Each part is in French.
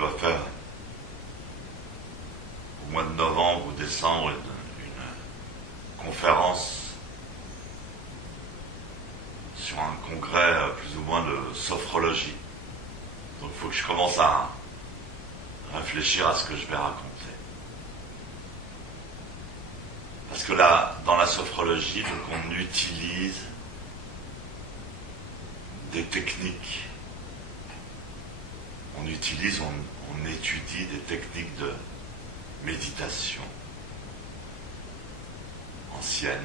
dois faire au mois de novembre ou décembre une conférence sur un congrès plus ou moins de sophrologie. Donc il faut que je commence à réfléchir à ce que je vais raconter. Parce que là, dans la sophrologie, donc on utilise des techniques. On étudie des techniques de méditation anciennes,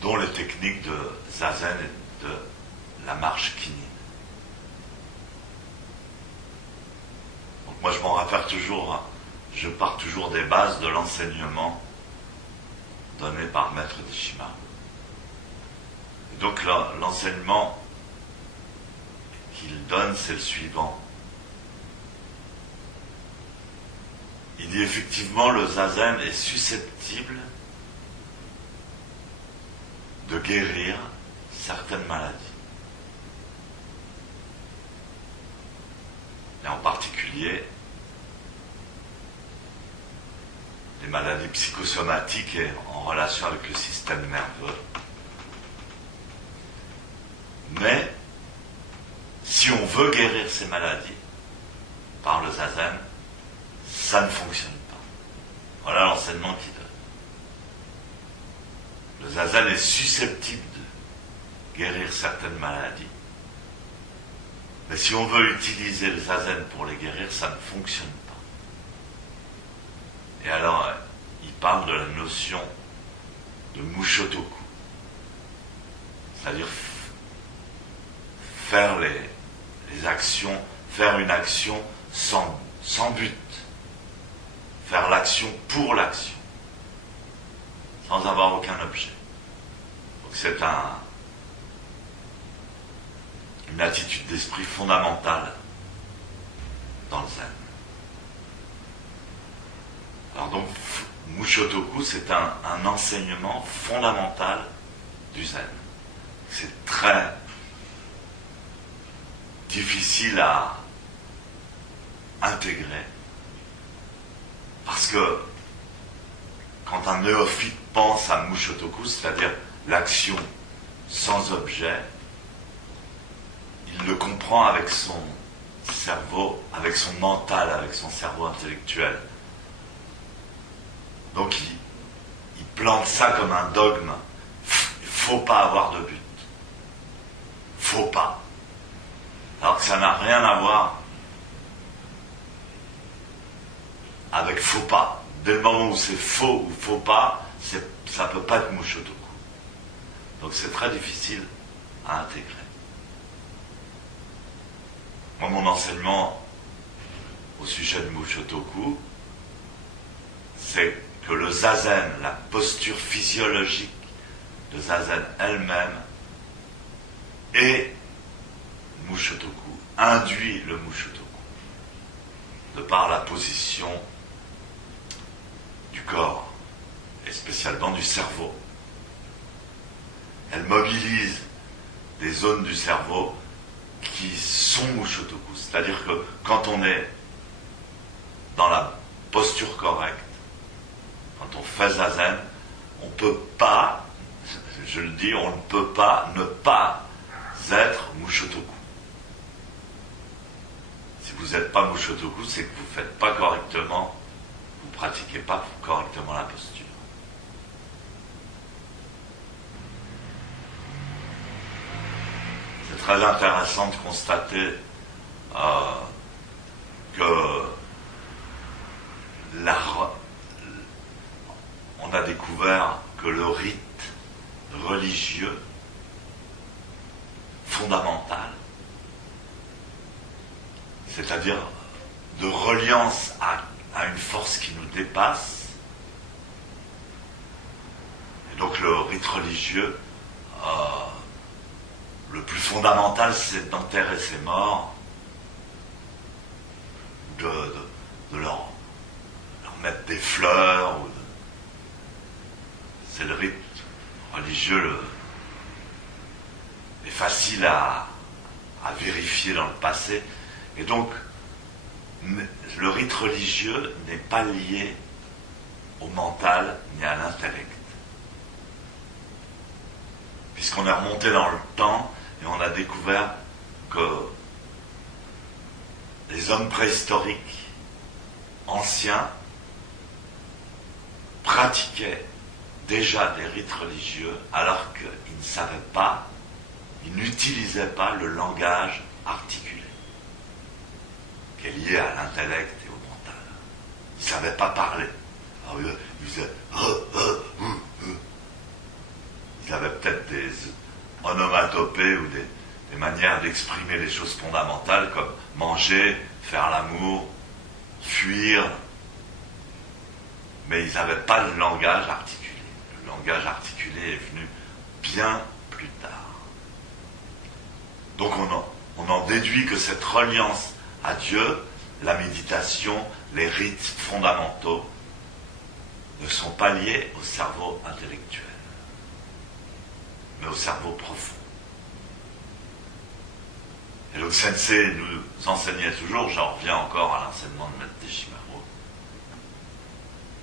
dont les techniques de zazen et de la marche kinine. Donc moi je m'en réfère toujours, je pars toujours des bases de l'enseignement donné par Maître Dishima. Et donc l'enseignement qu'il donne, c'est le suivant. Il dit effectivement le zazen est susceptible de guérir certaines maladies. Et en particulier les maladies psychosomatiques et en relation avec le système nerveux. Mais si on veut guérir ces maladies par le zazen, ça ne fonctionne pas. Voilà l'enseignement qu'il donne. Le zazen est susceptible de guérir certaines maladies. Mais si on veut utiliser le zazen pour les guérir, ça ne fonctionne pas. Et alors, il parle de la notion de mushotoku. C'est-à-dire faire les actions, faire une action sans but. Faire l'action pour l'action. Sans avoir aucun objet. Donc c'est une attitude d'esprit fondamentale dans le zen. Alors donc, Mushotoku, c'est un enseignement fondamental du zen. C'est très difficile à intégrer. Parce que quand un néophyte pense à Mushotoku, c'est-à-dire l'action sans objet, il le comprend avec son cerveau, avec son mental, avec son cerveau intellectuel. Donc il plante ça comme un dogme. Il ne faut pas avoir de but. Faut pas. Alors que ça n'a rien à voir avec faut pas. Dès le moment où c'est faux ou faut pas, ça ne peut pas être Mushotoku. Donc c'est très difficile à intégrer. Moi, mon enseignement au sujet de Mushotoku, c'est que le zazen, la posture physiologique de zazen elle-même, est Mushotoku, induit le Mushotoku, de par la position du corps, et spécialement du cerveau. Elle mobilise des zones du cerveau qui sont Mushotoku. C'est-à-dire que quand on est dans la posture correcte, quand on fait zazen, on ne peut pas, je le dis, on ne peut pas ne pas être Mushotoku. Si vous n'êtes pas Mushotoku, c'est que vous ne faites pas correctement, vous ne pratiquez pas correctement la posture. C'est très intéressant de constater que on a découvert que le rite religieux fondamental, c'est-à-dire de reliance à une force qui nous dépasse, et donc le rite religieux, le plus fondamental, c'est d'enterrer ses morts, de leur mettre des fleurs. C'est le rite religieux est facile à à vérifier dans le passé. Et donc, le rite religieux n'est pas lié au mental ni à l'intellect. Puisqu'on est remonté dans le temps et on a découvert que les hommes préhistoriques anciens pratiquaient déjà des rites religieux alors qu'ils ne savaient pas, ils n'utilisaient pas le langage articulé, qui est lié à l'intellect et au mental. Ils ne savaient pas parler. Alors, ils faisaient ils avaient peut-être des onomatopées ou des manières d'exprimer les choses fondamentales comme manger, faire l'amour, fuir, mais ils n'avaient pas le langage articulé. Le langage articulé est venu bien plus tard. Donc on en déduit que cette reliance à Dieu, la méditation, les rites fondamentaux, ne sont pas liés au cerveau intellectuel, mais au cerveau profond. Et le sensei nous enseignait toujours, j'en reviens encore à l'enseignement de Maître Deshimaru,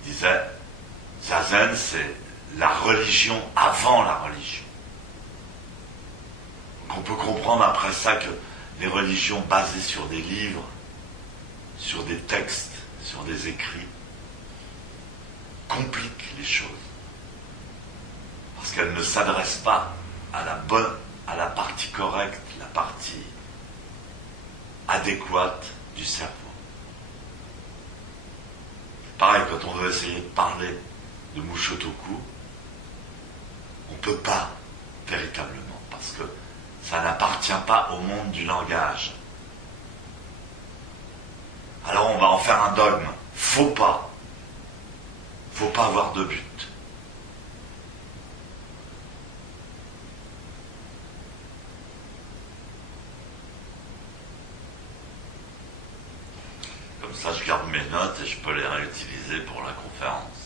il disait, Zazen, c'est la religion avant la religion. Donc on peut comprendre après ça que les religions basées sur des livres, sur des textes, sur des écrits, compliquent les choses. Parce qu'elles ne s'adressent pas à la partie correcte, la partie adéquate du cerveau. Pareil, quand on veut essayer de parler de Mushotoku, on ne peut pas véritablement, parce que ça n'appartient pas au monde du langage. Alors on va en faire un dogme. Faut pas avoir de but. Comme ça, je garde mes notes et je peux les réutiliser pour la conférence.